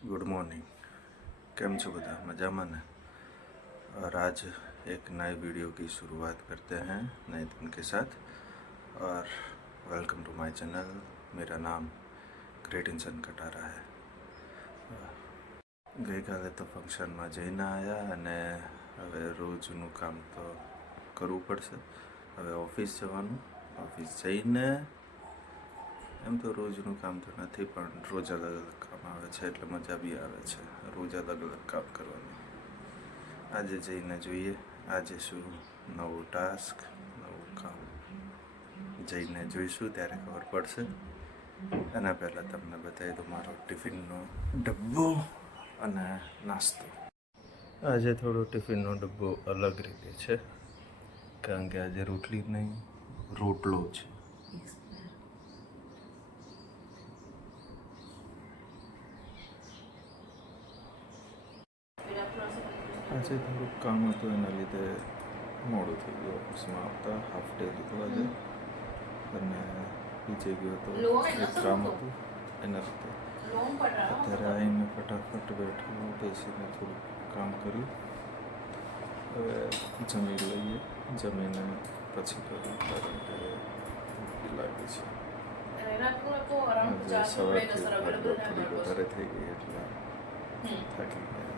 Good morning. केम छो बता मजामा ने। और आज एक नए वीडियो की शुरुआत करते हैं नए दिन के साथ। और वेलकम टू माय चैनल। मेरा नाम ग्रेट इंसान कटारा है। गई काले तो फंक्शन में जईने आया अने हवे रोजनु काम तो करवू पड़शे। हवे ऑफिस जवानुं। ऑफिस जईने एम तो रोजनु काम तो नहीं पण रोज अलग अलग काम आवे छे એટલે मजा भी आवे छे रोज अलग अलग काम करवानी। आज जईने जोईए आज शू नवो टास्क नवो काम जईने जोईशुं त्यारे खबर पड़शे। एना पहला तमने बताई दो मारो टिफिननो डब्बो अने नास्तो। आज थोड़ो टिफिननो डब्बो अलग रीते छे कारण के आज रोटली नहीं रोटलो छे। આજે થોડુંક કામ હતું એના લીધે મોડું થઈ ગયું ઓફિસમાં આવતા હાફ ડે લીધો આજે અને બીજે ગયો હતો એક કામ હતું એના લીધે અત્યારે આવીને ફટાફટ બેઠો બેસીને થોડુંક કામ કર્યું। હવે જમી લઈએ જમીને પછી કરું કારણ કે ભૂખ લાગે છે। આજે સવારથી ભાગદોડ થોડી વધારે થઈ ગઈ એટલે થાકી ગયા।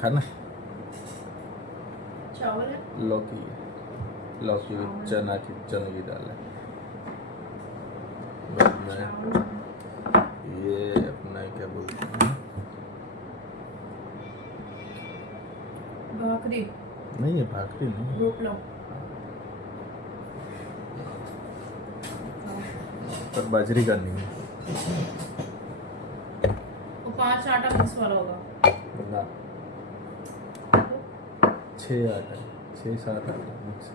खाना चावल है लौकी लौकी चना की दाल है। बाद में ये अपना क्या बोलते हैं भाकरी नहीं है भाकरी नहीं रोटलो पर बाजरी का नहीं है। वो 5 आटा मिक्स वाला होगा ना 6 आटा 6-7 आटा मिक्स।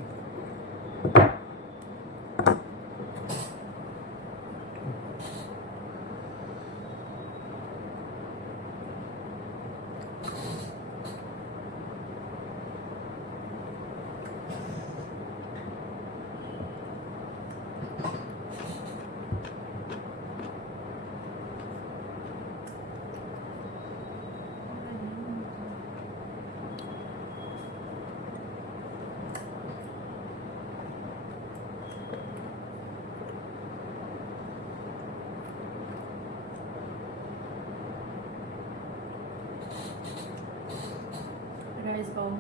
राइस पाव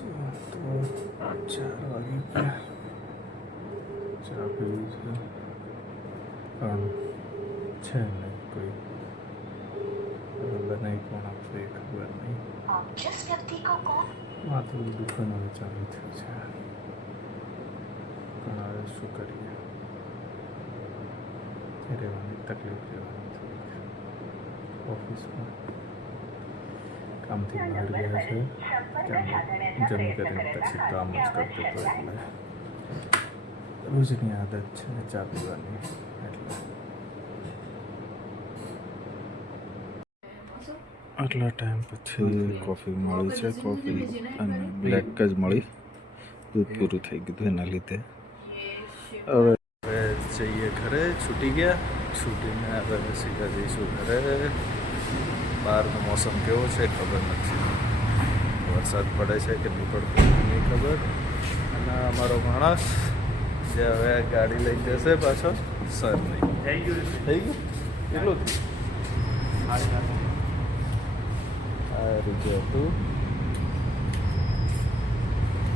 તો 4 વાગે ગયા. ચા પીવી છે પણ છે નહીં કોઈ. હવે બનાવી કોણ આપશે એ ખબર નહીં. आप जिस व्यक्ति को कॉल માથું દુખવાનું ચાલુ થયું છે પણ હવે શું કરીએ, રહેવાની તકલીફ રહેવાની થોડી. ઓફિસમાં કામથી બહાર ગયા છે ત્યાં જમી કરીને પછી કામ જ કરતો હતો એટલે રોજની આદત છે ચા પીવાની એટલે આટલા ટાઈમ પછી કોફી મળી છે. કોફી અને બ્લેક જ મળી, દૂધ પૂરું થઈ ગયું એના લીધે. હવે જઈએ ઘરે, છૂટી ગયા. છૂટીને હવે સીધા જઈશું ઘરે. બહારનો મોસમ કેવો છે ખબર નથી, વરસાદ પડે છે કે નહીં પડતો નહીં ખબર. અને અમારો માણસ જે હવે ગાડી લઈ જશે પાછો સર નહીં થઈ ગયું કેટલું આ રીતે હતું.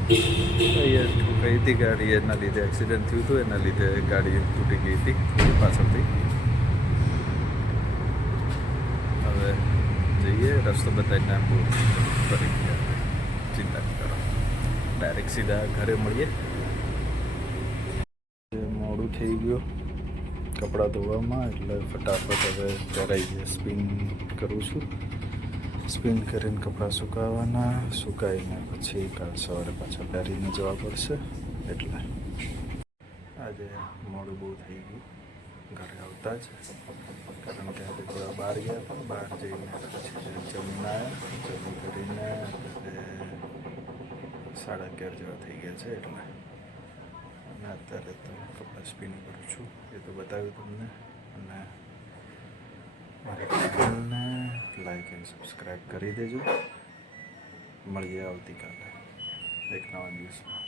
અહીંયા ઠુકાઈ હતી ગાડી, એના લીધે એક્સિડન્ટ થયું હતું, એના લીધે ગાડી તૂટી ગઈ હતી થોડી પાછળથી. હવે જઈએ, રસ્તો બતાવીને બહુ ફરી ગયા, ચિંતા નહીં કરો, ડાયરેક્ટ સીધા ઘરે મળીએ. મોડું થઈ ગયું કપડાં ધોવામાં એટલે ફટાફટ હવે કરાવીએ. સ્પિન કરું છું, સ્પિન કરીને કપડાં સુકાવવાના, સુકાઈને પછી કાલ સવારે પાછા પહેરીને જવા પડશે. એટલે આજે મોડું બહુ થઈ ગયું ઘરે આવતા જ, કારણ કે આજે થોડા બહાર ગયા હતા. બહાર જઈને પછી જમીને આવ્યા, જમી કરીને 11:30 જેવા થઈ ગયા છે. એટલે અને અત્યારે તો કપડાં સ્પિન કરું છું, એ તો બતાવ્યું તમને. અને મારી ચેનલને લાઈક એન્ડ સબસ્ક્રાઈબ કરી દેજો. મળીએ આવતીકાલે એક નવા દિવસમાં.